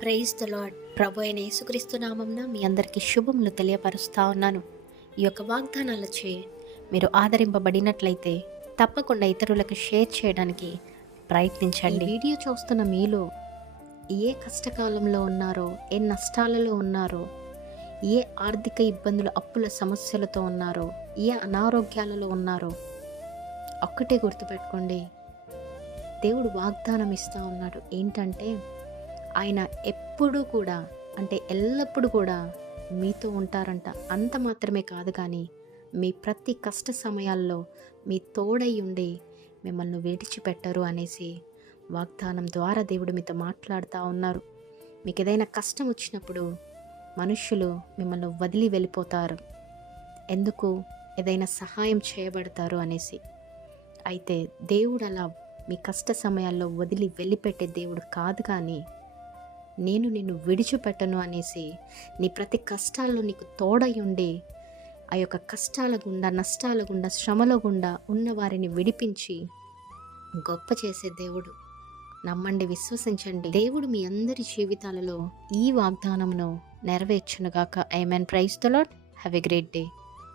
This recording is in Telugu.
Praise the lord. ప్రభు అయిన యేసుక్రీస్తు నామమున మీ అందరికీ శుభములు తెలియపరుస్తా ఉన్నాను. ఈ యొక్క వాగ్దానాలచే మీరు ఆదరింపబడినట్లయితే తప్పకుండా ఇతరులకు షేర్ చేయడానికి ప్రయత్నించండి. ఈ వీడియో చూస్తున్న మీలో ఏ కష్టకాలంలో ఉన్నారో, ఏ నష్టాలలో ఉన్నారో, ఏ ఆర్థిక ఇబ్బందులు, అప్పుల సమస్యలతో ఉన్నారో, ఏ అనారోగ్యాలలో ఉన్నారో ఒక్కటే గుర్తుపెట్టుకోండి. దేవుడు వాగ్దానం ఇస్తూ ఉన్నాడు. ఏంటంటే ఆయన ఎప్పుడూ కూడా, అంటే ఎల్లప్పుడూ కూడా మీతో ఉంటారంట. అంత మాత్రమే కాదు, కానీ మీ ప్రతి కష్ట సమయాల్లో మీ తోడై ఉండి మిమ్మల్ని విడిచిపెట్టరు అనేసి వాగ్దానం ద్వారా దేవుడు మీతో మాట్లాడుతూ ఉన్నారు. మీకు ఏదైనా కష్టం వచ్చినప్పుడు మనుష్యులు మిమ్మల్ని వదిలి వెళ్ళిపోతారు. ఎందుకు? ఏదైనా సహాయం చేయబడతారు అనేసి. అయితే దేవుడు అలా మీ కష్ట సమయాల్లో వదిలి వెళ్ళిపెట్టే దేవుడు కాదు, కానీ నేను నిన్ను విడిచిపెట్టను అనేసి నీ ప్రతి కష్టాల్లో నీకు తోడై ఉండి ఆ యొక్క కష్టాల గుండా, నష్టాల గుండా, శ్రమల గుండా ఉన్న వారిని విడిపించి గొప్ప చేసే దేవుడు. నమ్మండి, విశ్వసించండి. దేవుడు మీ అందరి జీవితాలలో ఈ వాగ్దానమును నెరవేర్చునుగాక. Amen. Praise the Lord. Have a great day.